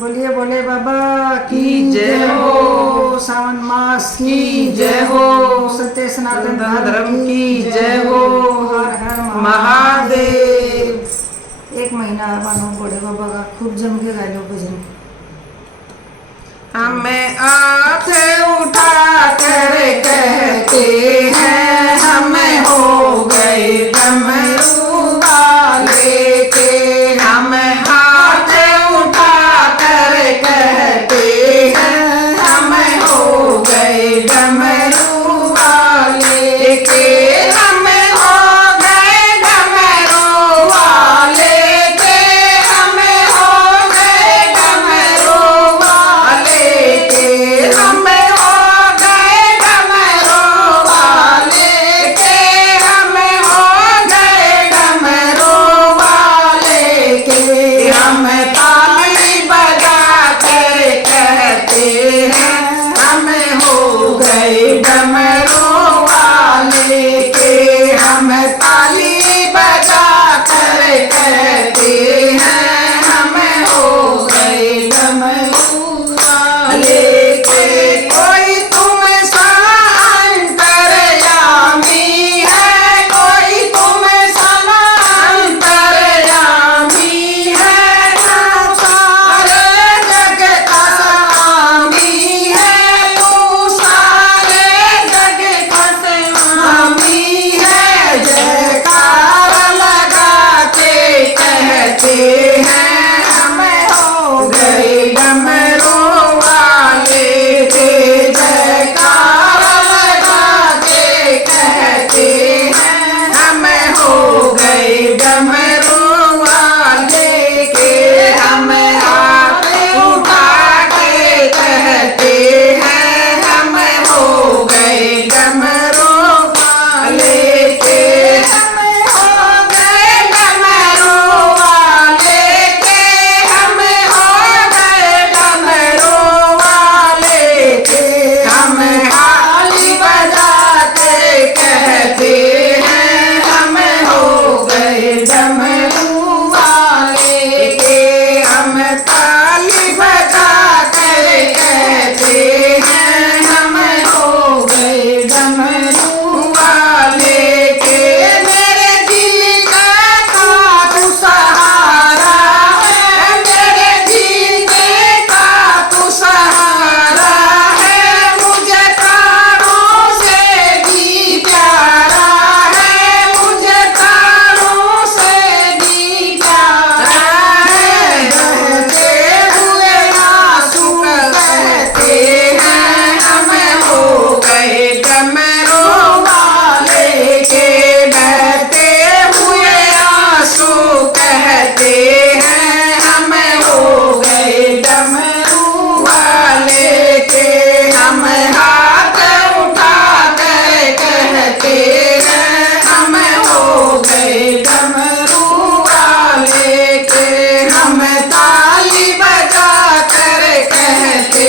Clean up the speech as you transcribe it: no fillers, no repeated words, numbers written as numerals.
बोलिए बोले बाबा की की जय हो। सावन मास की जय हो। सत्य सनातन धर्म की जय हो। हर हर महादेव। एक महीना मानो बोले बाबा का खूब जम के गा लो भजन। हमें हाथ उठा कर कहते हैं हमें हो गए डमरू वाले के। हमें हाथ उठा कर कहते हैं हमें हो गए डमरू वाले के। हमें हो गए डमरू वाले के। हमें हो गए डमरू वाले के। हमें हो गए डमरू वाले के। हमें हो गए डमरू वाले के। हमें ताली बजा कर कहते हैं हमें हो गए डमरू वाले के। हमें ताली बजा कर कहते हैं हमें हो गए डमरू वाले के। कोई तुम सा अंतर्यामी है। कोई तुम सा अंतर्यामी है। तू सारे जग का स्वामी है। तू सारे जग का स्वामी है। जयकार लगा के कहते हैं हमें हो गए डमरू वाले के। जयकार लगा के कहते हैं हमें हो गए डमरू वाले के। हमें हाथ उठा के कहते हैं हमें हो गए डमरू वाले के। हमें हो गए डमरू वाले के। हमें हो गए डमरू वाले के। हमें हाली बजा के कहते हैं हमें हो गए डमरू वाले के। हम ताली बजा कर कहते हैं हमें हो गए डमरू वाले के। मेरे दिल का तू सहारा है। मेरे जीने का तू सहारा है। मुझे तारों से भी प्यारा है। मुझे तारों से भी प्यारा है। बहते हुए आंसू कहते हैं हमें हो गए डमरू वाले के। बहते हुए आंसू कहते हैं हमें हो गए डमरू वाले के। हम हाथ उठा कर कहते हैं हमें हो गए डमरू वाले के। हम ताली बजा कर कहते